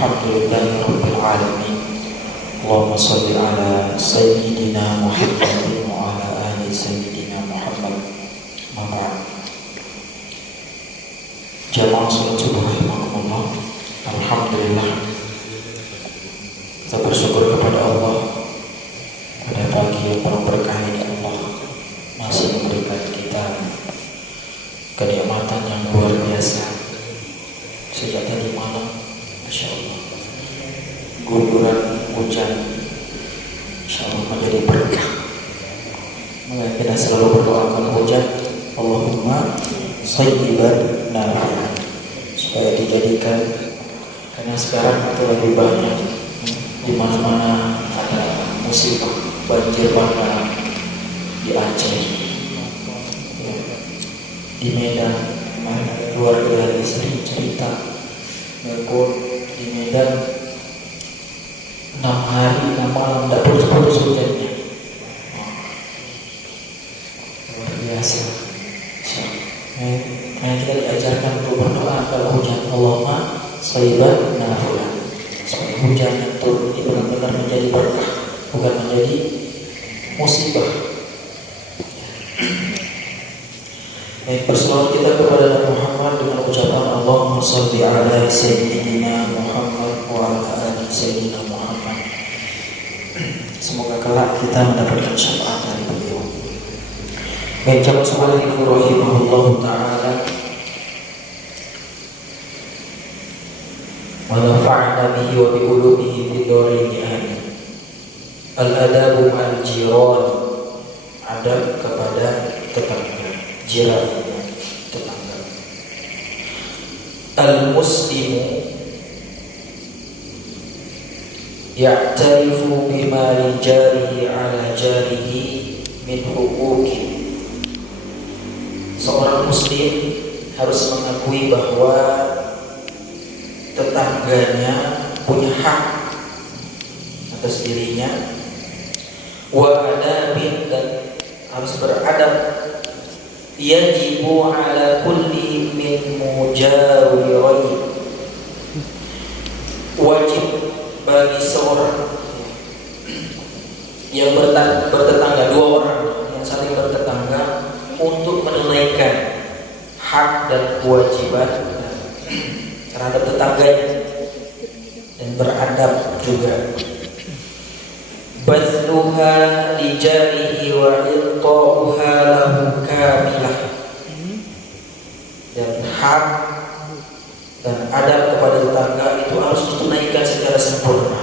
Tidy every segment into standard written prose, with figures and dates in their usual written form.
Alhamdulillahirabbil alamin. Allahumma shalli ala sayyidina Muhammadin wa ala ali sayyidina Muhammad. Maka jamaah salat subuh rahimakumullah. Alhamdulillah, kita bersyukur kepada Allah pada pagi yang penuh berkah ini. Allah masih memberikan kita kenikmatan yang luar biasa. Sejak tadi malam, Masya Allah, guguran hujan Insya Allah menjadi berkah. Maka kita selalu berdoakan hujan, Allahumma sayyiban nafi'an, supaya dijadikan, karena sekarang itu lebih banyak di mana-mana ada musibah banjir bandang di Aceh, di Medan. Keluarga dari istri cerita Merkur di Medan 6 hari 6 malam tidak putus-putus hujannya. Luar biasa. Makanya kita diajarkan untuk berdoa kalau hujan, Allahumma shayyiban nafi'an, supaya hujan yang turun ini benar-benar menjadi berkah, bukan menjadi musibah. Berselawat kita kepada Nabi Muhammad dengan ucapan Allahumma shalli ala sayyidina Muhammad wa ala ali sayyidina Muhammad. Semoga kelak kita mendapatkan syafaat dari beliau. Jamaah sekalian rahimahullah taala, wa nafa'na bihi wa bi ulumihi fi dharain amin. Al-adabu al-jiran, adab kepada tetangga, jiran, tetangga. Al-muslimu ya'tarifu bima li jarihi ala jarihi min huquqi. Seorang muslim harus mengakui bahwa tetangganya punya hak atas dirinya, wa adabin, dan harus beradab. Yajibu ala kulli min mujawirain, wajib bagi seorang yang bertetangga, dua orang yang saling bertetangga, untuk menunaikan hak dan kewajiban terhadap tetangganya dan beradab juga. Bazluha li jarihi wa ilqa'uha lahu kamilah, dan hak dan adab kepada tetangga itu harus ditunaikan secara sempurna.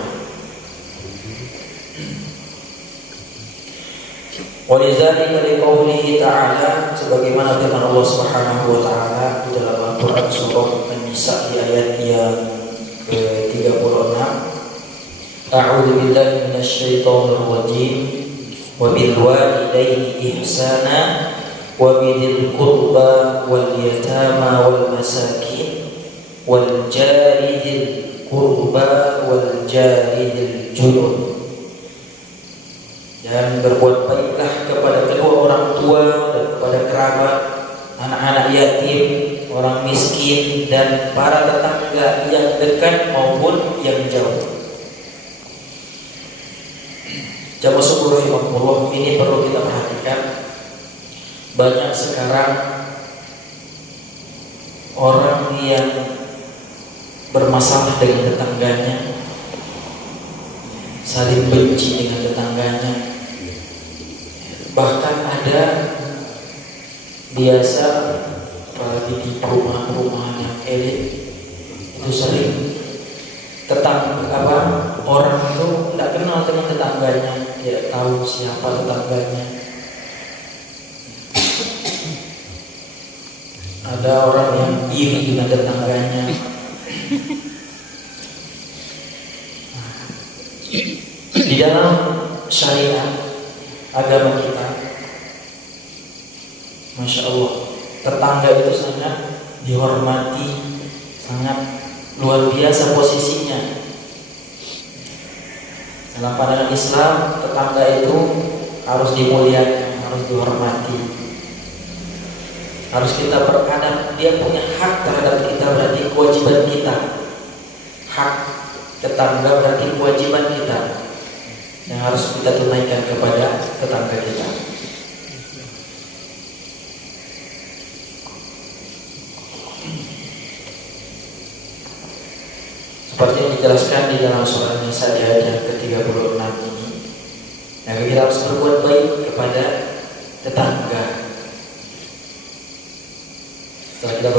Walizalika liqaulihi ta'ala, sebagaimana firman Allah Subhanahu wa taala di dalam Al-Qur'an surah An-Nisa di ayat yang ke-36. A'udzu billahi minasyaitonir rajim. Wa bil walidayni ihsana wa bidzil qurba wal yatama wal masakin wal jari dzil qurba wal jari dzil junub. Dan berbuat baiklah kepada kedua orang tua dan kepada kerabat, anak-anak yatim, orang miskin, dan para tetangga yang dekat maupun yang jauh. Jamaah syukur rahimahullah, ini perlu kita perhatikan. Banyak sekarang orang yang bermasalah dengan tetangganya, saling benci dengan tetangganya. Bahkan ada biasa, apalagi di perumahan-perumahan yang elit, itu sering orang itu tidak kenal dengan tetangganya, tidak tahu siapa tetangganya. Ada orang yang iri dengan tetangganya. Di dalam syariat agama kita, Masya Allah, tetangga itu sangat dihormati, sangat luar biasa posisinya. Dalam pandangan Islam, tetangga itu harus dimuliakan, harus dihormati, harus kita beradab. Dia punya hak terhadap kita, berarti kewajiban kita hak tetangga berarti kewajiban kita yang harus kita tunaikan kepada tetangga kita. Seperti yang dijelaskan di dalam surah Nisa di ayat yang ke-36 ini, maka kita harus berbuat baik kepada tetangga. Setelah kita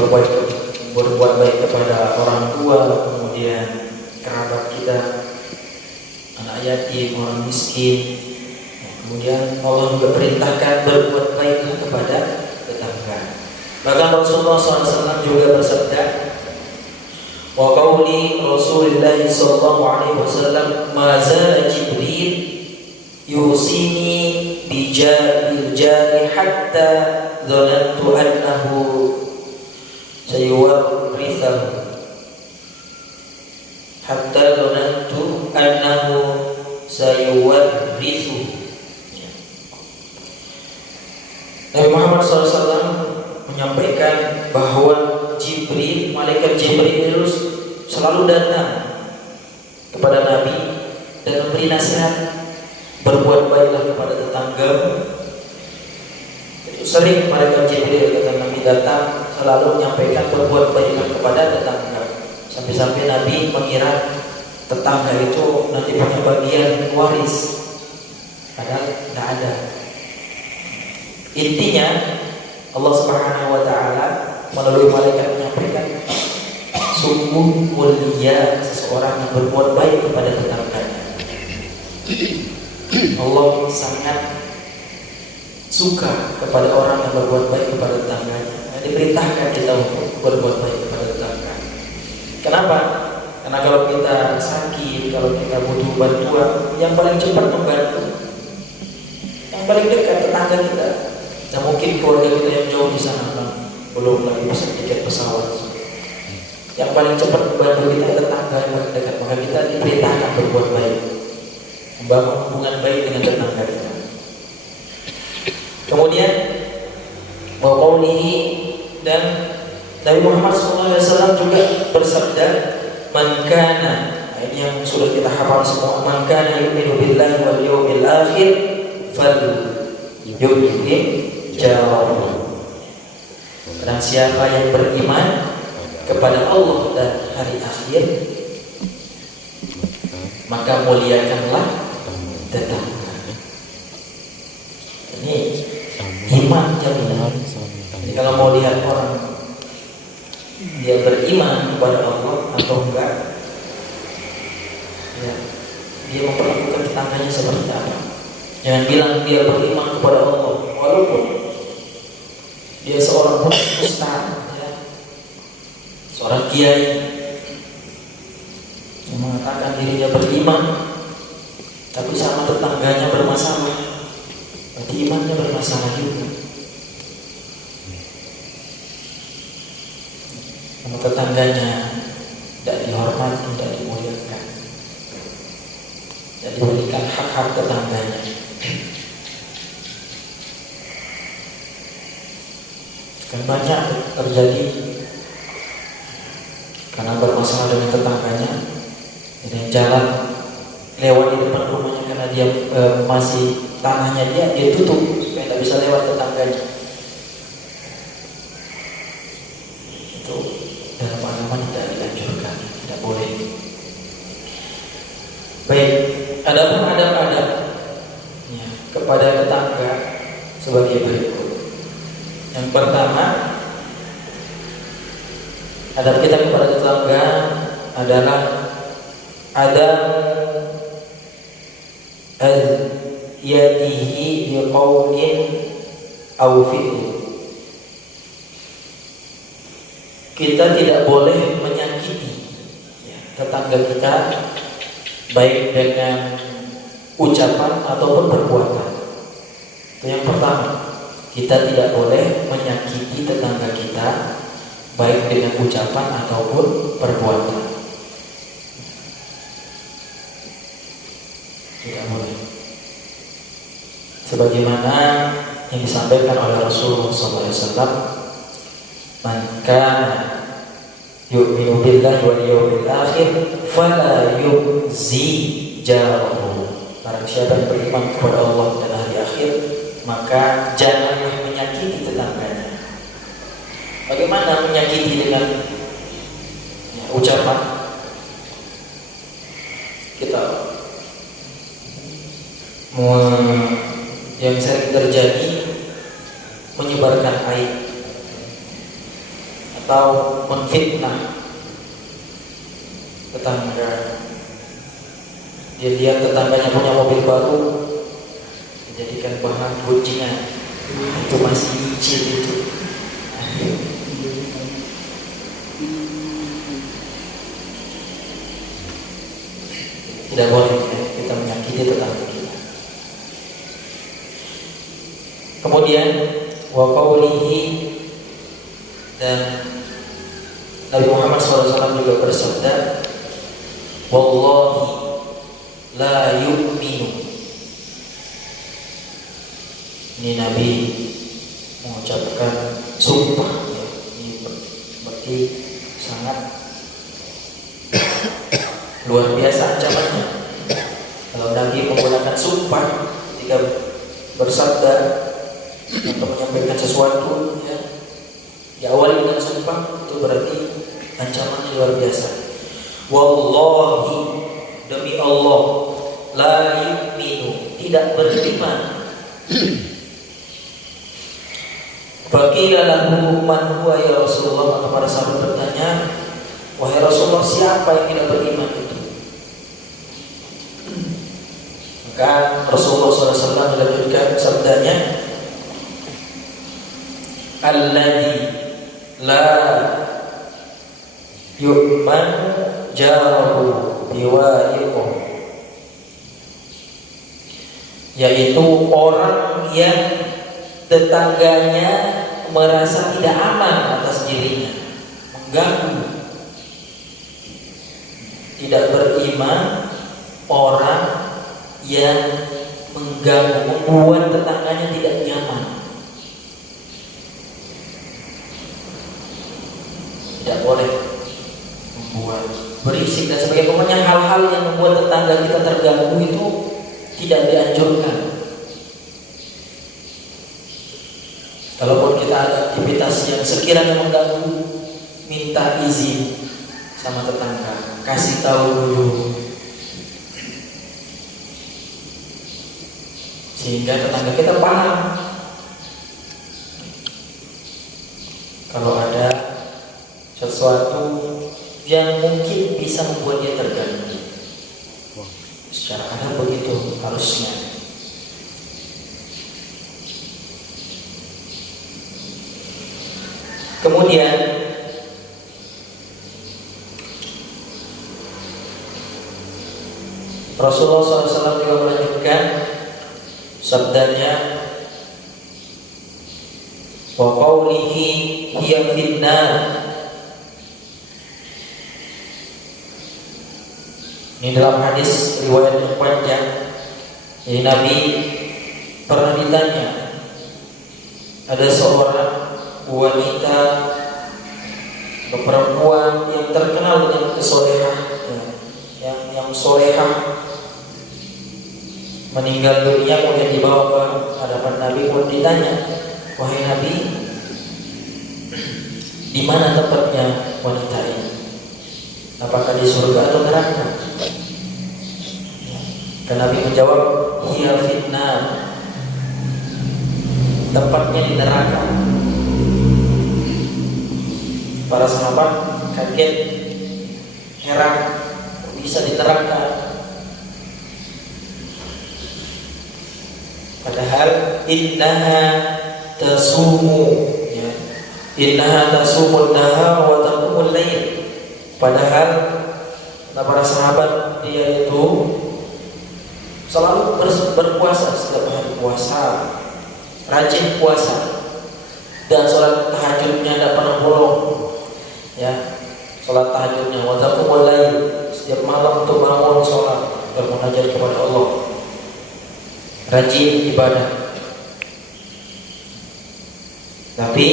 berbuat baik kepada orang tua, kemudian kerabat kita, anak yatim, orang miskin, kemudian Allah juga perintahkan berbuat baiklah kepada tetangga. Bahkan Rasulullah SAW juga bersabda, wa qauli Rasulullah sallallahu alaihi wasallam, ma zala Jibril yusini bil jari hatta dhanantu annahu sayuwarithahu hatta dhanantu annahu sayuwarithu. Nabi Muhammad SAW menyampaikan bahwa malaikat Jibril itu selalu datang kepada Nabi dan memberi nasihat, berbuat baiklah kepada tetangga. Itu sering malaikat Jibril, kata Nabi, datang selalu menyampaikan berbuat baiklah kepada tetangga. Sampai-sampai Nabi mengira tetangga itu nanti punya bagian waris, padahal tidak ada. Intinya Allah Subhanahu wa Ta'ala melalui malaikat menyampaikan, sungguh mulia seseorang yang berbuat baik kepada tetangganya. Allah sangat suka kepada orang yang berbuat baik kepada tetangganya. Diperintahkan kita untuk berbuat baik kepada tetangga. Kenapa? Karena kalau kita sakit, kalau kita butuh bantuan, yang paling cepat membantu, yang paling dekat tetangga kita. Dan mungkin keluarga kita yang jauh di sana, belum lagi pesan tiket pesawat. Yang paling cepat membantu kita tetangga yang paling dekat. Maka kita diperintahkan berbuat baik, membangun hubungan baik dengan tetangga kita. Kemudian ini dan Nabi Muhammad SAW juga bersabda, man kana, ini yang sudah kita hafal semua, man kana yu'minu billahi wal yawmil akhir fal yukrim jarahu. Dan siapa yang beriman kepada Allah dan hari akhir, maka muliakanlah tetangga. Ini iman jaminan. Jadi kalau mau lihat orang dia beriman kepada Allah atau enggak, ya, dia memperlakukan tetangganya seperti apa. Jangan bilang dia beriman kepada Allah walaupun dia seorang ustaz, ya, seorang kiai yang mengatakan dirinya beriman, tapi sama tetangganya bermasalah, berarti imannya bermasalah juga. Sama tetangganya tidak dihormati, tidak dimuliakan, tidak diberikan hak-hak tetangganya. Kan banyak terjadi karena bermasalah dengan tetangganya, dengan jalan lewat di depan rumahnya karena dia masih tanahnya dia tutup supaya tidak bisa lewat tetangganya. Itu dalam agama tidak dianjurkan, tidak boleh. Baik, adapun adab-adab ya, kepada tetangga sebagai berikut. Yang pertama, adab kita kepada tetangga adalah adab al-yatihi biqaulin aw fi'lin. Kita tidak boleh menyakiti ya, tetangga kita baik dengan ucapan ataupun perbuatan. Itu yang pertama. Kita tidak boleh menyakiti tetangga kita baik dengan ucapan ataupun perbuatan. Tidak boleh. Sebagaimana yang disampaikan oleh Rasulullah SAW, man kana yu'minu billahi wal yawmil akhir fala yu'zi jarahu. Barang siapa yang beriman kepada Allah dan hari akhir, maka janganlah menyakiti tetangganya. Bagaimana menyakiti dengan ucapan? Kita yang sering terjadi menyebarkan aib atau menfitnah tetangga. Dia lihat tetangganya punya mobil baru, dijadikan bahan gunjingan. Itu masih nyicil itu. Tidak boleh ya, kita menyakiti tetangga kita. Kemudian wa qawlihi, dan Nabi Muhammad SAW juga bersabda, wallahi la yu'minu. Ini Nabi mengucapkan sumpah ya. Ini berarti sangat luar biasa ancamannya. Kalau Nabi menggunakan sumpah ketika bersabda atau menyampaikan sesuatu ya, diawali dengan sumpah, itu berarti ancamannya luar biasa. Wallahi, demi Allah, la yu'minu, tidak beriman. Faqila lahu man huwa ya Rasulullah, maka para sahabat bertanya, wahai Rasulullah, siapa yang tidak beriman itu? Maka Rasulullah SAW melanjutkan sabdanya, alladzi la yu'man jaruhu biwa'iqo, yaitu orang yang tetangganya merasa tidak aman atas dirinya, mengganggu. Tidak beriman orang yang mengganggu, membuat tetangganya tidak nyaman. Tidak boleh membuat berisik dan sebagainya. Pokoknya hal-hal yang membuat tetangga kita terganggu itu tidak dianjurkan. Kalaupun kita ada aktivitas yang sekiranya mengganggu, minta izin sama tetangga, kasih tahu dulu, sehingga tetangga kita paham kalau ada sesuatu yang mungkin bisa membuat dia terganggu. Secara adab begitu harusnya. Kemudian Rasulullah SAW juga melanjutkan sabdanya, wa qawlihi hiya finnar. Ini dalam hadis riwayat yang panjang. Jadi Nabi pernah ditanya, ada seorang wanita atau perempuan yang terkenal dengan kesolehah, yang solehah, meninggal dunia kemudian dibawa ke hadapan Nabi. Kemudian ditanya, wahai Nabi, di mana tempatnya wanita ini? Apakah di surga atau neraka? Dan Nabi menjawab, hiya fitnah, tempatnya di neraka. Para sahabat kaget, heran, bisa di neraka. Padahal innaha tasumu, ya. Innaha tasumul nahar wa taqumul lail. Padahal para sahabat dia itu selalu berpuasa, setiap hari puasa, rajin puasa, dan sholat tahajudnya tidak pernah bolong. Ya, sholat tahajudnya, wa taqumul lail, setiap malam untuk bangun sholat, bermunajat kepada Allah, rajin ibadah. Tapi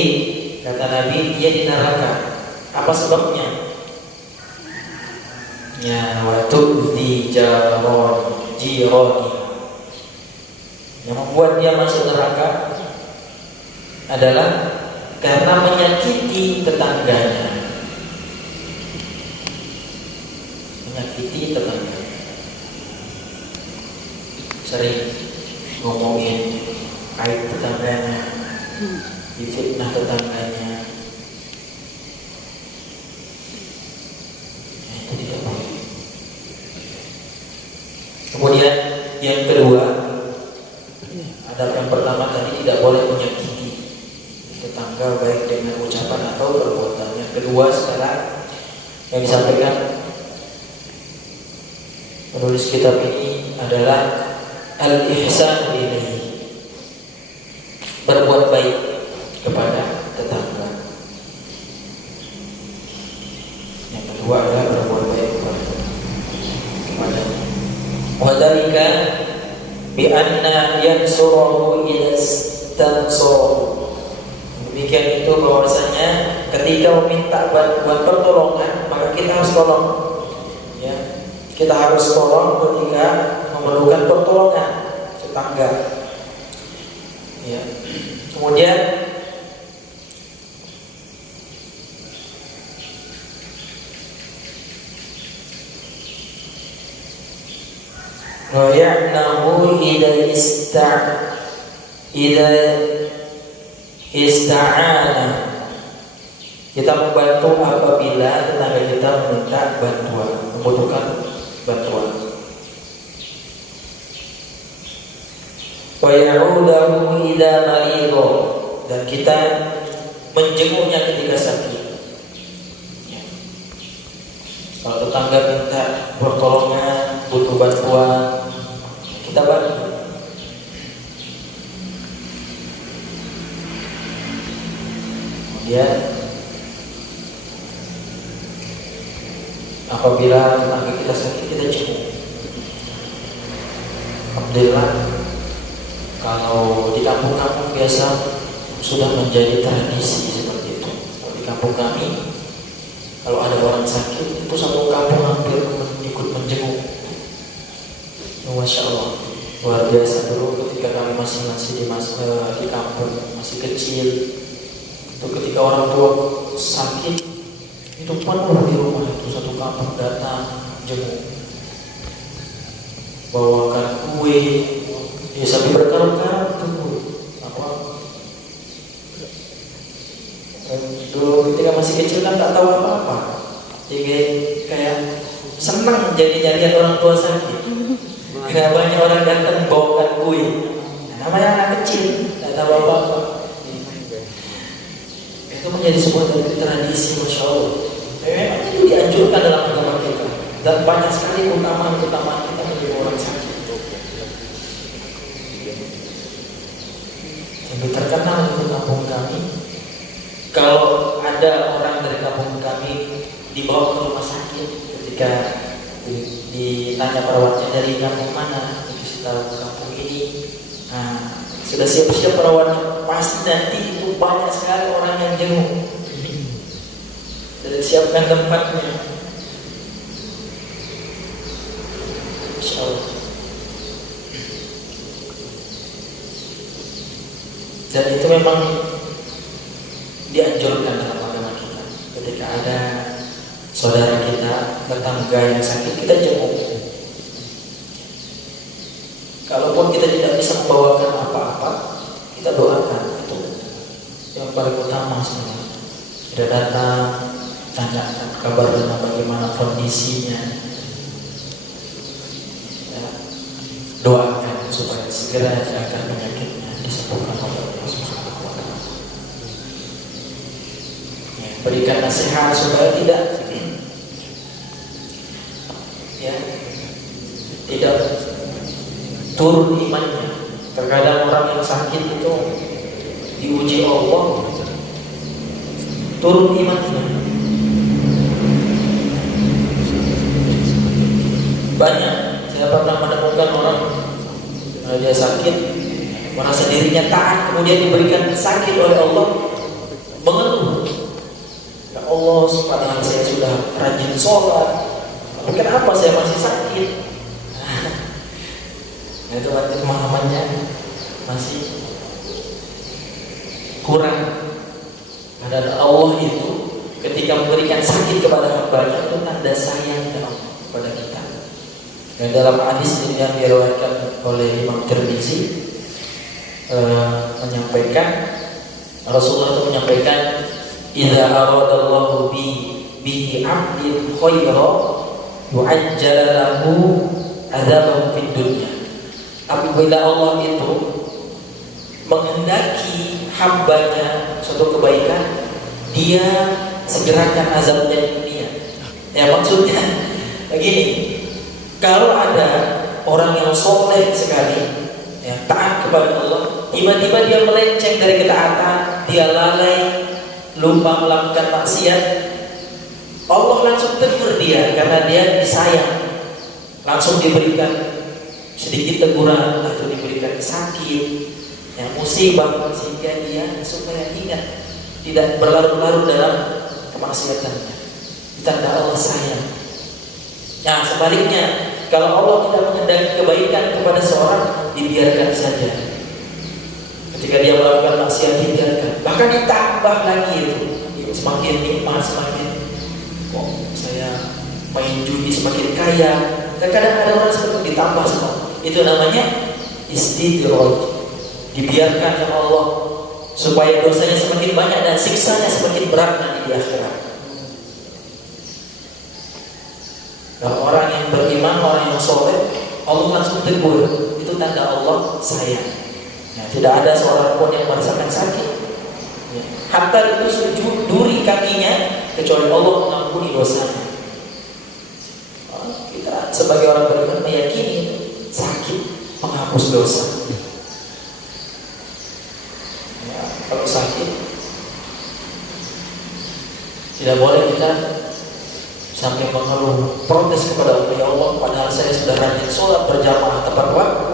kata Nabi, dia di neraka. Apa sebabnya? Ya, wa tu'dhi jirani. Yang membuat dia masuk neraka adalah karena menyakiti tetangganya. Menyakiti tetangganya. Sering ngomongin aib tetangganya, difitnah tetangganya. Itu tidak boleh. Kemudian yang kedua, adab yang pertama tadi tidak boleh menyakiti tetangga baik dengan ucapan atau perbuatan. Yang kedua sekarang yang disampaikan penulis kitab ini adalah al-ihsan ilaihi, berbuat baik kepada tetangga. Yang kedua adalah berbuat baik kepada wadhalika bi anna yansurahu idza istansarahu. Demikian itu bahwasanya ketika meminta bantuan pertolongan maka kita harus tolong. Ya, kita harus tolong ketika memerlukan pertolongan tetangga. Ya. Kemudian ya'nahu idza ista'ana. Kita membantu apabila tetangga kita meminta bantuan, membutuhkan bantuan. Wa ya'udahu idza maridha, dan kita menjenguknya ketika sakit. Ya. Kalau tetangga minta pertolongan, butuh bantuan, kita bantu. Kemudian apabila tetangga kita sakit, kita jenguk. Alhamdulillah, kalau di kampung-kampung biasa sudah menjadi tradisi seperti itu. Kalau di kampung kami, kalau ada orang sakit, itu satu kampung hampir ikut menjenguk. Masya Allah, luar biasa. Dulu ketika kami masih di kampung, masih kecil, itu ketika orang tua sakit, itu penuh di rumah itu, satu kampung datang jenguk, bawakan kue, ya sampai berkarung-karung itu apa? Dulu ketika masih kecil kan tak tahu apa-apa, jadi kayak senang jadi orang tua sakit. Karena banyak orang datang bawakan kue. Namanya anak kecil, tak tahu apa-apa. Itu menjadi sebuah tradisi, Masya Allah. Memang itu dianjurkan dalam agama kita. Dan banyak sekali keutamaan kita menjadi orang sakit. Sampai terkenal di kampung kami, kalau ada orang dari kampung kami dibawa ke rumah sakit, ketika ditanya perawatnya dari kampung mana, dikasih tahu kampung ini, nah, sudah siap-siap perawatnya, pasti nanti itu banyak sekali orang yang jenguk. Sudah siapkan tempatnya. Insya Allah. Dan itu memang dianjurkan dalam agama kita. Ketika ada saudara kita, tetangga yang sakit, kita jenguk. Kalaupun kita tidak bisa membawakan apa-apa, kita doakan. Itu yang paling utama sebenarnya. Kita datang, tanyakan kabar tentang bagaimana kondisinya, ya, doakan supaya segera akan penyakitnya disembuhkan oleh Allah Subhanahu wa Ta'ala. Ya, berikan nasihat supaya tidak turun imannya. Terkadang orang yang sakit itu diuji Allah, turun imannya. Banyak saya pernah menemukan orang dia sakit, merasa dirinya taat, kemudian diberikan sakit oleh Allah, mengeluh, ya Allah, padahal saya sudah rajin sholat, kenapa saya masih sakit? Nah, itu berarti pemahamannya masih kurang. Padahal Allah itu ketika memberikan sakit kepada hambanya itu tanda sayangnya Allah kepada kita. Dan dalam hadis yang diriwayatkan oleh Imam Tirmizi menyampaikan, Rasulullah itu menyampaikan, idza aradallahu bihi 'abdin khaira yu'ajjala lahu adzabahu fid dunya. Apabila Allah itu menghendaki hambanya suatu kebaikan, dia segerakan azabnya di dunia. Ya, maksudnya begini, kalau ada orang yang soleh sekali, ya, taat kepada Allah, tiba-tiba dia melenceng dari ketaatan, dia lalai, lupa melakukan maksiat, Allah langsung tegur dia karena dia disayang, langsung diberikan sedikit teguran atau diberikan sakit, ya, musibah, sehingga dia supaya ingat tidak berlarut-larut dalam kemaksiatannya. Tanda Allah sayang. Nah, sebaliknya, kalau Allah tidak menghendaki kebaikan kepada seorang, dibiarkan saja. Ketika dia melakukan maksiat, dibiarkan. Bahkan ditambah lagi itu, semakin nikmat, semakin kok saya main judi semakin kaya. Kadang-kadang ada orang seperti ditambah semua. Itu namanya istidraj. Dibiarkan sama Allah supaya dosanya semakin banyak dan siksanya semakin berat nanti di akhirat. Kalau orang yang beriman, orang yang soleh, Allah langsung tegur. Itu tanda Allah sayang. Nah, tidak ada seorang pun yang merasakan sakit, ya, hatta itu sujud duri kakinya, kecuali Allah mengampuni dosanya. Kita sebagai orang beriman meyakini sakit menghapus dosa. Ya, kalau sakit tidak boleh kita sampai mengeluh, protes kepada Allah, ya Allah, padahal saya sudah rajin sholat berjamaah tepat waktu,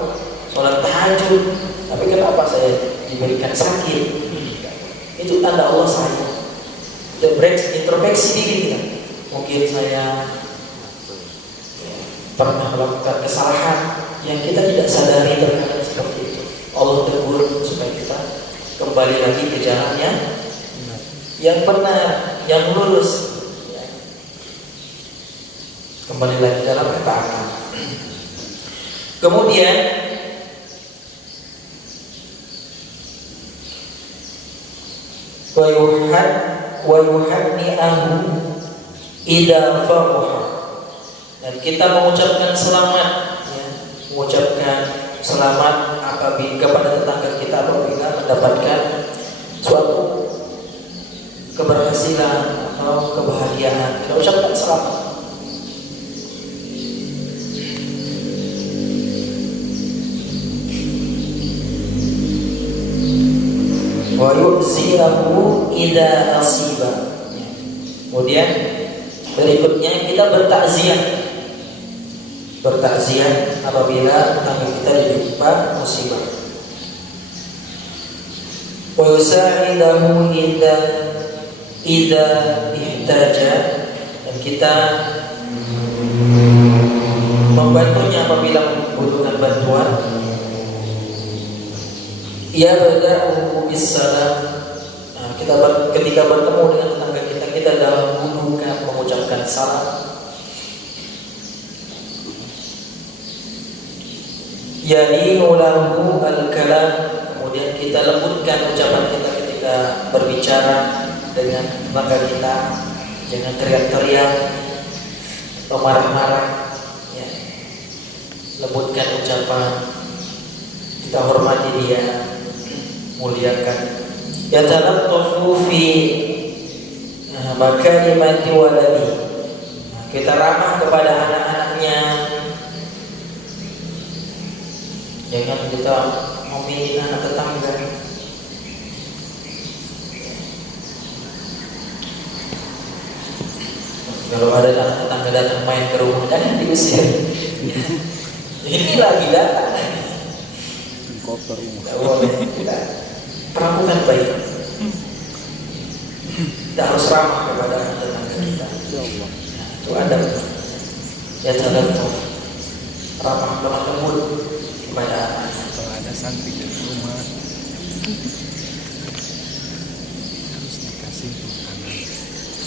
sholat tahajud, tapi kenapa saya diberikan sakit? Itu tanda Allah sayang. Introspeksi diri kita. Mungkin saya pernah melakukan kesalahan yang kita tidak sadari, terkadang seperti itu. Allah tegur supaya kita kembali lagi ke jalannya yang benar, yang lurus. Kembali lagi dalam ketaatan. Kemudian wa yuhanni'ahu idza faraha. Dan kita mengucapkan selamat, ya, mengucapkan selamat apabila kepada tetangga kita apabila mendapatkan suatu keberhasilan atau kebahagiaan. Kita ucapkan selamat. Wa yu'ziyahu idza asiba. Kemudian berikutnya kita bertakziah apabila tetangga kita ditimpa musibah. Wa yusa'idahu idza ihtaja, dan kita membantunya apabila membutuhkan bantuan. Ya bada'u bisalam. Nah, ketika bertemu dengan tetangga kita dahulukan mengucapkan salam. Yalinu lahu al-kalam. Kemudian kita lembutkan ucapan kita ketika berbicara dengan tetangga kita. Jangan teriak-teriak atau marah-marah, ya. Lembutkan ucapan, kita hormati dia, muliakan. Yatalattafu fi makalimati waladi. Kita ramah kepada anak-anaknya. Jangan kita memilih anak tetangga. Kalau ada anak tetangga datang main ke rumah, jangan diusir. Ini lagi datang. Tidak boleh. Kita perlakukan baik. Kita harus ramah kepada tetangga kita. Itu ada. Ya tadabbur, ramah lemah lembut kepada anak. Kalau ada santri di rumah harus dikasih makanan.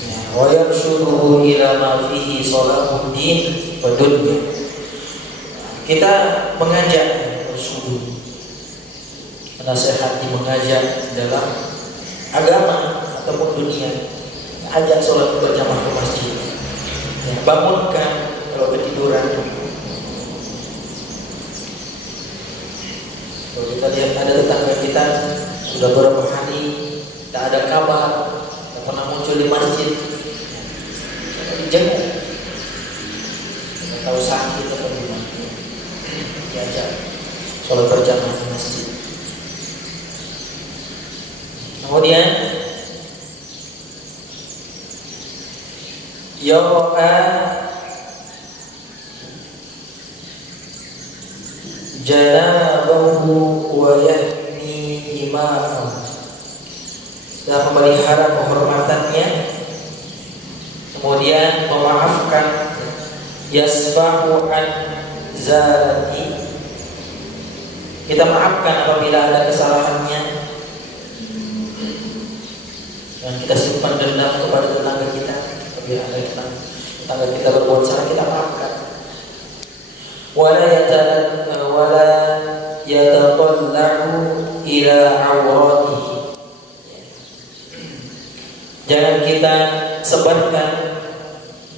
Ya, wa yarshuduhu ila ma fihi salahuddin wa dunya. Kita mengajak bersuluh, menasihati, mengajak dalam agama ataupun dunia. Ajak sholat berjamaah ke masjid, ya, bangunkan kalau ketiduran. Kalau kita lihat ada tetangga kita sudah beberapa hari tak ada kabar, tak pernah muncul di masjid, dijaga. Kita tahu sakit atau gimana, diajak sholat berjamaah di masjid. Kemudian yara'a janabahu wa yahmi imamahu, dan memelihara kehormatannya, kemudian memaafkan, yasfahu an zalati, kita maafkan apabila ada kesalahannya, dan kita simpan dendam kepada tetangga kita. Apabila ada tetangga kita berbuat salah, kita maafkan. Wala yatatallahu ila awratihi, jangan kita sebarkan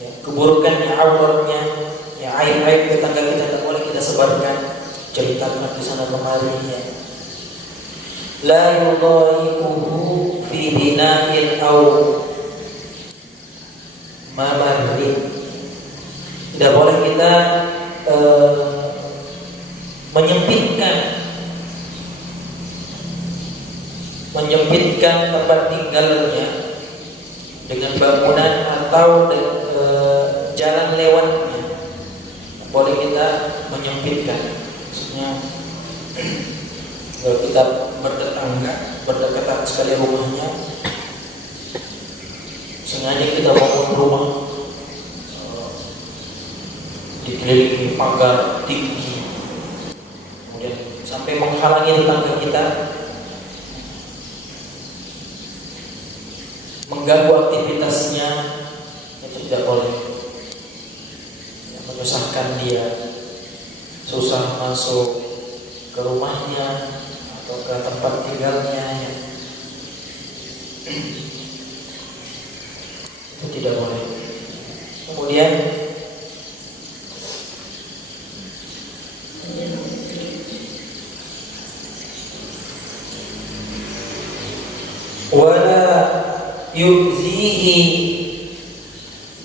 ya, keburukannya, auratnya, ya, aib-aib tetangga kita tak boleh kita sebarkan, ceritakan di sana kemari, ya. La yudaiquhu fi bina'il aw mamarrin, tidak boleh kita menyempitkan tempat tinggalnya dengan bangunan atau jalan lewatnya. Tidak boleh kita menyempitkan. Maksudnya kalau kita bertetangga, berdekatan sekali rumahnya, sengaja kita bangun rumah dikelilingi pagar tinggi, kemudian sampai menghalangi tetangga kita, mengganggu aktivitasnya, itu tidak boleh. Menyusahkan dia, susah masuk ke rumahnya atau ke tempat tinggalnya, ya. Itu tidak boleh. Kemudian wala yuzihi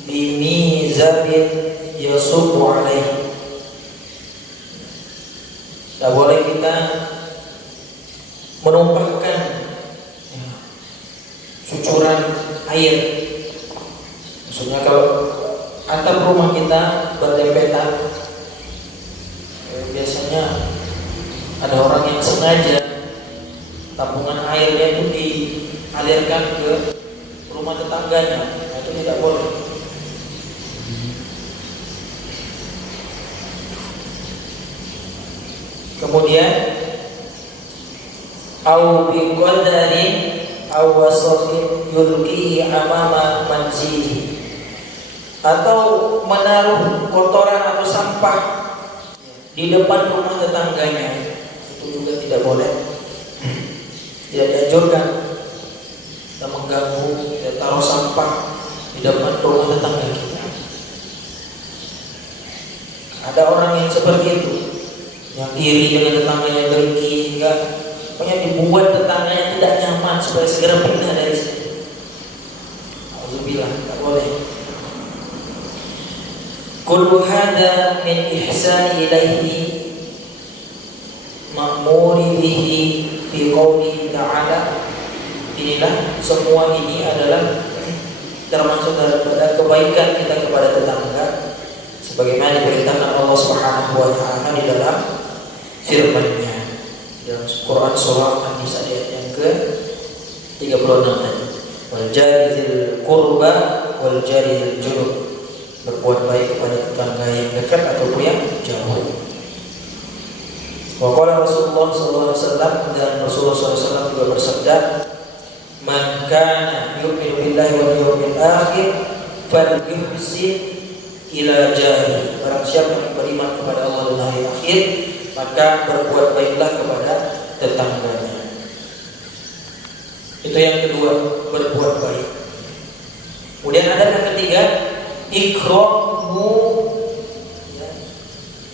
bimizabin yasubu alaihi, tidak boleh kita menumpahkan ya, cucuran air. Maksudnya kalau atap rumah kita berdempetan, biasanya ada orang yang sengaja tabungan airnya itu dialirkan ke rumah tetangganya. Nah, itu tidak boleh. Kemudian au bi qadarin aw wasafin yulqihi amama manzili, atau menaruh kotoran atau sampah di depan rumah tetangganya, itu juga tidak boleh. Tidak dianjurkan kita mengganggu, kita taruh sampah di depan rumah tetangga kita. Ada orang yang seperti itu, yang iri dengan tetangganya, dengki, hingga pokoknya dibuat tetangganya tidak nyaman supaya segera pindah dari situ. Alhamdulillah, tidak boleh. Kullu hada min ihsani ilaihi ma'muri bihi fi qawli ta'ala. Inilah, semua ini adalah termasuk daripada kebaikan kita kepada tetangga, sebagaimana diperintahkan Allah Subhanahu wa taala di dalam firman-Nya dalam Quran surah An-Nisa ayat yang ke-36 tadi. Wal jari dzil qurba wal jari dzil junub. berbuat baik kepada tetangga yang dekat ataupun yang jauh. Wa qala Rasulullah sallallahu alaihi wasallam, dan Rasulullah sallallahu alaihi wasallam juga bersabda, "Man kana yu'minu billahi wal yawmil akhir falyuhsin ila jari." Barang siapa yang beriman kepada Allah dan hari akhir, maka berbuat baiklah kepada tetangganya. Itu yang kedua, berbuat baik. Kemudian ada yang ketiga, ikramu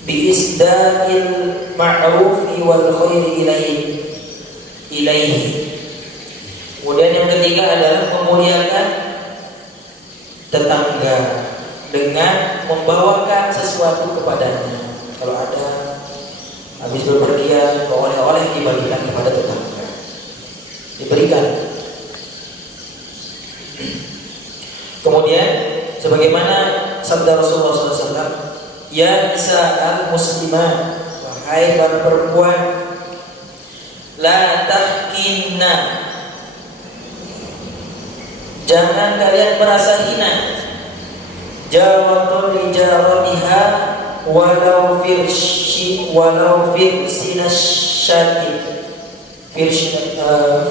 bi isda'il ma'rufi wal khairi ilaihi. Kemudian yang ketiga adalah memuliakan tetangga dengan membawakan sesuatu kepadanya. Kalau ada habis bepergian, oleh-oleh dibagikan kepada tetangga, diberikan. Kemudian sebagaimana sabda Rasulullah SAW, "Ya nisa'al muslimat, wahai para perempuan, la tahkinna, jangan kalian merasa hina, jawatul li jaratiha walau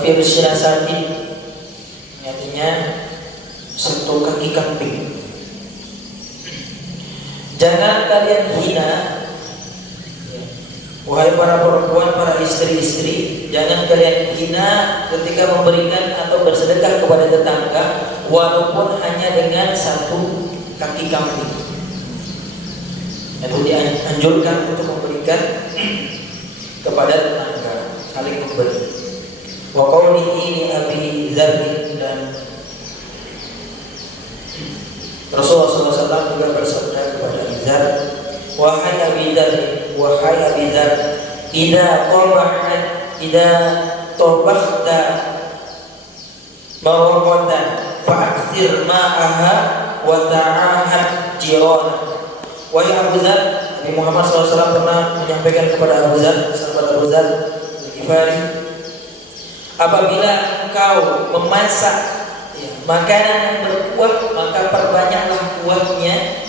firsinasati, artinya sentuh kaki kambing. Jangan kalian hina, wahai para perempuan, para istri-istri, jangan kalian hina ketika memberikan atau bersedekah kepada tetangga, walaupun hanya dengan satu kaki kambing. Itu dianjurkan untuk memberikan kepada tetangga, saling memberi. Wa qawlihi li Abi Dzar, dan Rasulullah SAW juga bersabda kepada Abi Dzar, "Wahai Abi Dzar, wahai Abi Dzar, idza tabakhta marqatan fa'akthir ma'aha wa ta'ahad jirana." Wahai Abu Dzar, Nabi Muhammad SAW pernah menyampaikan kepada Abu Dzar, sahabat Abu Dzar Al-Ghifari, apabila engkau memasak makanan yang berkuah, maka perbanyaklah kuahnya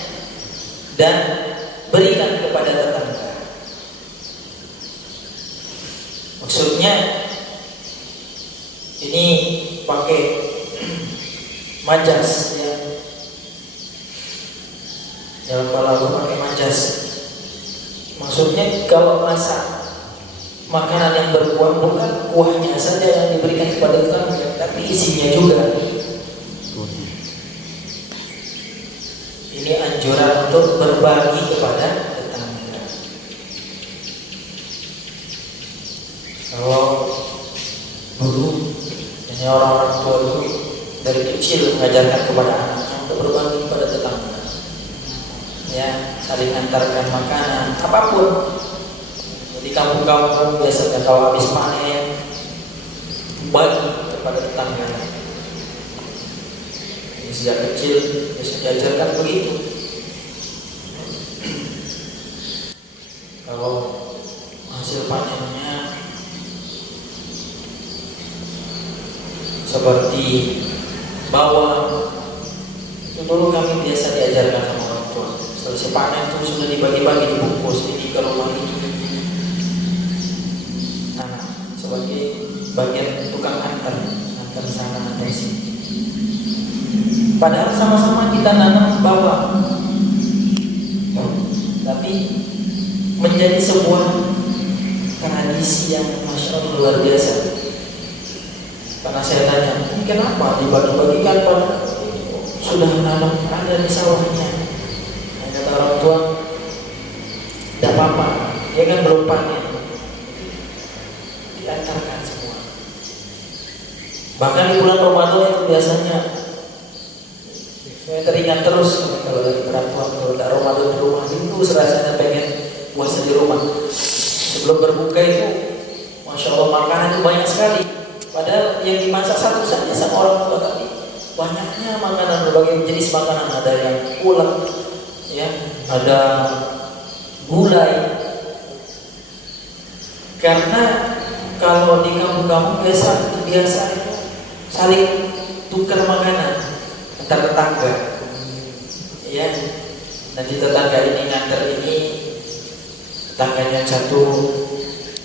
dan berikan kepada tetangga. Maksudnya ini pakai majas, ya. Dalam balaghah pakai majas. Maksudnya kalau masak makanan yang berkuah, bukan kuahnya saja yang diberikan kepada tetangga, tapi isinya juga. Ini anjuran untuk berbagi kepada tetangga. Kalau dulu ini orang-orang tua dulu dari kecil mengajarkan kepada anaknya untuk berbagi kepada tetangga, ya, saling antarkan makanan apapun. Di kampung-kampung biasanya kalau habis panen bagi kepada tetangga. Ini sejak kecil biasa diajarkan begitu. Kalau hasil panennya seperti bawang, itu dulu kami biasa diajarkan sama orang tua. Selesai panen itu sudah dibagi-bagi, dibungkus, ini ke rumah ini. Nah, sebagai bagian tukang antar sana antar sini. Padahal sama-sama kita nanam bawang, tapi menjadi sebuah tradisi yang masya Allah luar biasa. Karena saya tanya, kenapa dibagi-bagikan pada sudah nanam ada di sawahnya? Dan kata orang tua, tidak apa-apa, dia kan belum panen, diantarkan semua. Bahkan di bulan Ramadan itu biasanya saya teringat terus kalau lagi perempuan, kalau tidak Ramadan di rumah itu rasanya pengen puasa di rumah. Sebelum berbuka itu, masya Allah makanan itu banyak sekali. Padahal yang dimasak satu saja sama orang tua, tapi banyaknya makanan, berbagai jenis makanan. Ada yang ulek, ya, ada gulai. Karena kalau di kampung-kampung biasa itu saling tukar makanan antar tetangga, ya. Nanti tetangga ini nganter ini, tetangganya satu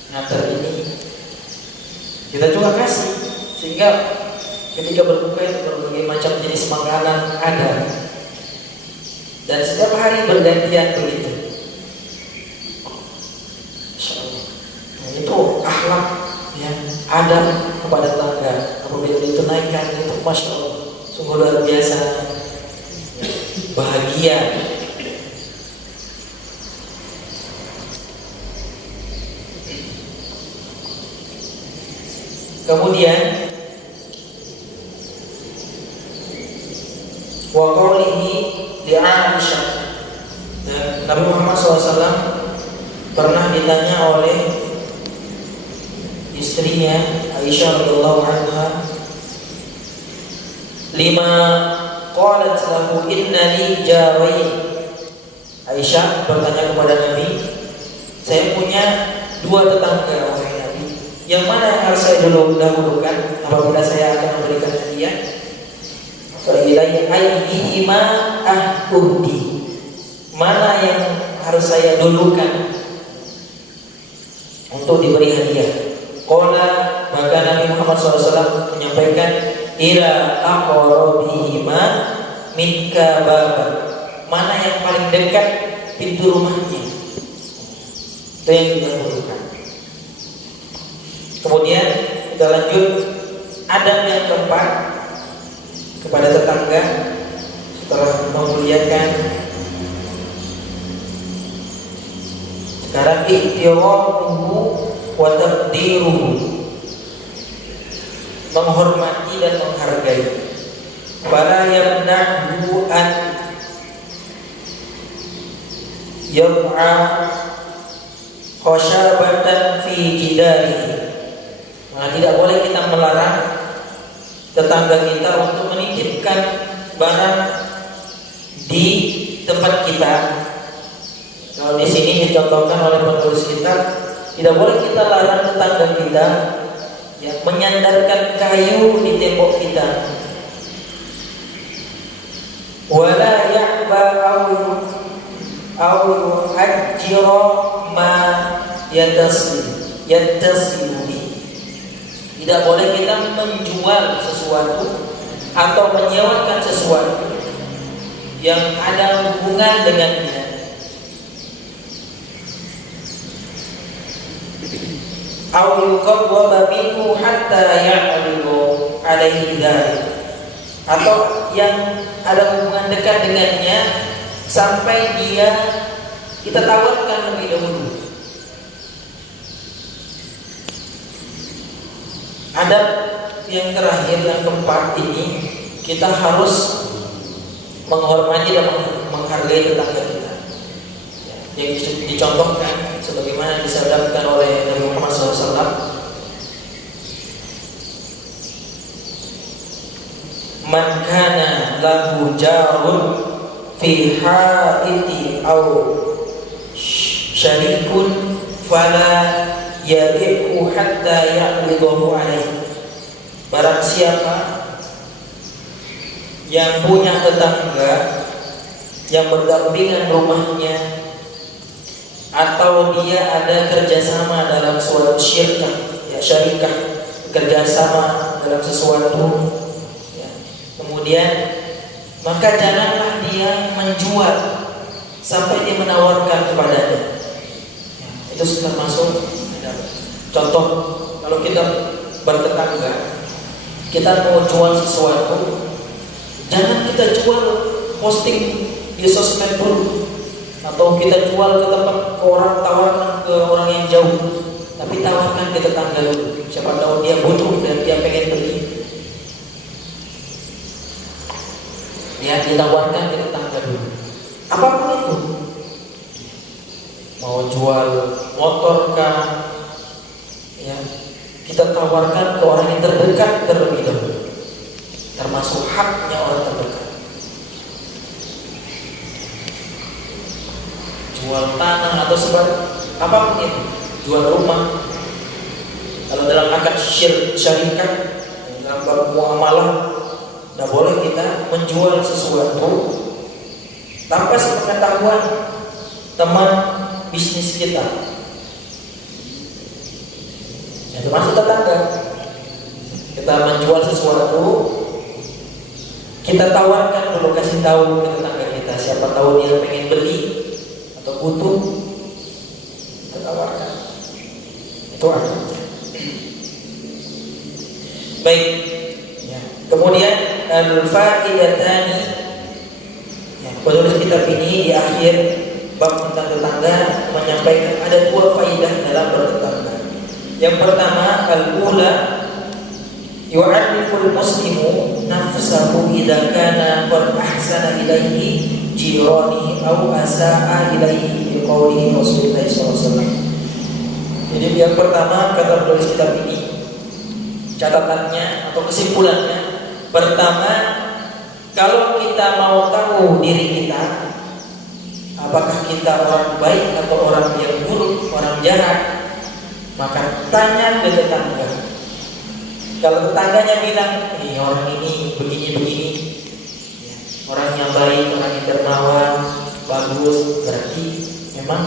nganter ini, kita juga kasih, sehingga ketika berbuka itu berbagai macam jenis makanan ada, dan setiap hari bergantian begitu. Nah, itu akhlak yang ada kepada tetangga. Apabila ditunaikan itu masya Allah, sungguh luar biasa, bahagia. Kemudian wa qawlihi li Aisyah, dan Nabi Muhammad SAW pernah ditanya oleh istrinya Aisyah radhiyallahu anha, lima qalat lahu inna li jarain. Aisyah bertanya kepada Nabi, saya punya dua tetangga wahai Nabi, yang mana yang harus saya dahulukan apabila saya akan memberikan hadiah? Fa'ilai ayyihima ahudi, mana yang harus saya dulukan untuk diberi hadiah? Qala, maka Nabi Muhammad SAW menyampaikan, ila aqrabihima minka baba, mana yang paling dekat pintu rumahnya, itu yang didahulukan. Kemudian kita lanjut, adab yang keempat kepada tetangga setelah memuliakan. Sekarang ihtiramuhu wa taqdiruhu, menghormati dan menghargai. Fala yamna'hu an yam'a khashabatan fi jidarihi, nah, tidak boleh kita melarang tetangga kita untuk menitipkan barang di tempat kita. Kalau di sini dicontohkan oleh penulis kita, tidak boleh kita larang tetangga kita yang menyandarkan kayu di tembok kita. Wala ya'ba aw yuhajjira ma yattasilu bi. Tidak boleh kita menjual sesuatu atau menyewakan sesuatu yang ada hubungan dengannya. Aw yuqawwaba minhu hatta ya'ridu alaihi dzalik, atau yang ada hubungan dekat dengannya sampai kita tawarkan lebih dahulu. Adab yang terakhir, yang keempat ini, kita harus menghormati dan menghargai tetangga kita, yang dicontohkan sebagaimana disabdakan oleh Nabi Muhammad SAW. Man kana lahu jarun fi haiti aw syarikun fala yabi'u hatta ya'ridahu alaihi. Barang siapa yang punya tetangga yang berdampingan rumahnya, atau dia ada kerjasama dalam suatu syarikah, kerjasama dalam sesuatu, ya, kemudian maka janganlah dia menjual sampai dia menawarkan kepadanya. Ya, itu termasuk contoh. Kalau kita bertetangga, kita mau jual sesuatu, jangan kita jual posting di sosmed dulu, atau kita jual ke tempat orang, tawarkan ke orang yang jauh, tapi tawarkan ke tetangga dulu. Siapa tahu dia butuh dan dia pengen beli, ya, ditawarkan ke tetangga dulu. Apapun itu, mau jual motor kah, ya, kita tawarkan ke orang yang terdekat terlebih dahulu, termasuk haknya orang terdekat. Jual tanah atau sebagainya, apapun itu, jual rumah. Kalau dalam akad syarikah, dalam bab muamalah, tidak boleh kita menjual sesuatu tanpa sepengetahuan teman bisnis kita. Ya, termasuk tetangga. Kita menjual sesuatu, kita tawarkan dulu, kasih tahu ke tetangga kita, siapa tahu dia pengen beli atau butuh, kita tawarkan. Itu ada. Baik. Ya. Kemudian al-faidatani. Ya, penulis kitab ini di akhir bab tentang tetangga menyampaikan ada 2 faidah dalam bertetangga. Yang pertama, al-ula yu'ariful muslimu nafsahu idza kana qad ahsana ilaihi jirani aw asaa ilaihi bi qawli Rasulullah sallallahu alaihi wasallam. Jadi yang pertama kata penulis kitab ini, catatannya atau kesimpulannya, pertama, kalau kita mau tahu diri kita apakah kita orang baik atau orang yang buruk, orang jahat, maka tanya ke tetangga. Kalau tetangganya bilang, orang ini begini-begini, ya, orangnya baik, orangnya dermawan, bagus, berarti memang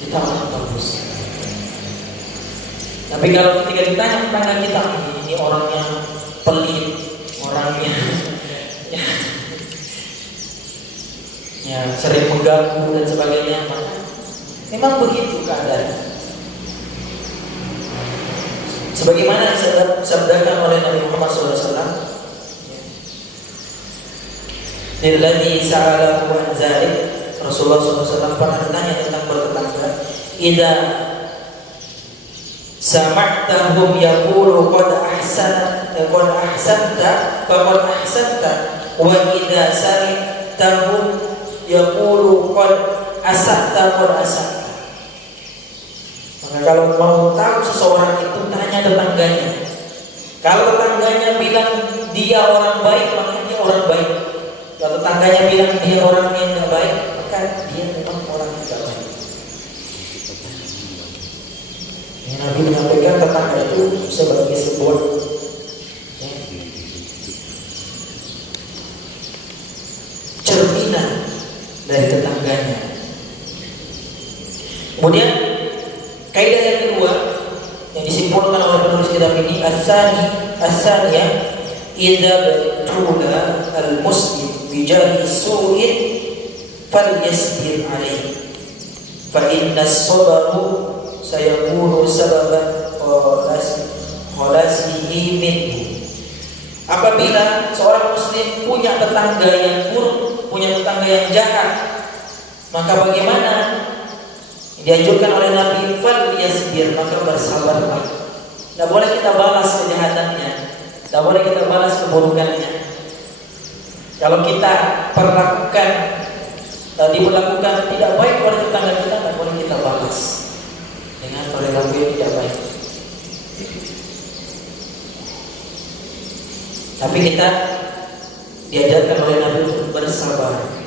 kita orang bagus. Tapi kalau ketika ditanya tetangga kita, ini orangnya pelit, orangnya ya sering mengganggu dan sebagainya, maka memang begitu keadaannya. Sebagaimana disabdakan oleh Nabi Muhammad SAW, Lilladzi sa'alahu an zalik, Rasulullah SAW pernah ditanya tentang bertetangga, idza sama'tahum yaqulu qad ahsanta faqad ahsanta, wa idza sami'tahum yaqulu qad asa'ta qad asa'ta. Maka kalau mau tahu seseorang itu, tanya tetangganya. Kalau tetangganya bilang dia orang baik, maka dia orang baik. Kalau tetangganya bilang dia orang yang tidak baik, maka dia memang orang yang tidak baik. Ya, Nabi menyampaikan tetangga itu sebagai sebuah cerminan dari tetangganya. Kemudian kaidah yang kedua yang disimpulkan oleh penulis kitab ini, as-saniyah idza batula al-muslim bi jari su'in falyasbir alaihi fa inna as-sabra sayakunu sababan khalasihi minhu. Apabila seorang muslim punya tetangga yang buruk, punya tetangga yang jahat, maka bagaimana? Dianjurkan oleh Nabi, fal yasbir, maka bersabarlah. Tidak boleh kita balas kejahatannya, tidak boleh kita balas keburukannya. Kalau kita diperlakukan tidak baik oleh tetangga kita, tidak boleh kita balas dengan perilaku yang tidak baik. Tapi kita diajarkan oleh Nabi untuk bersabar.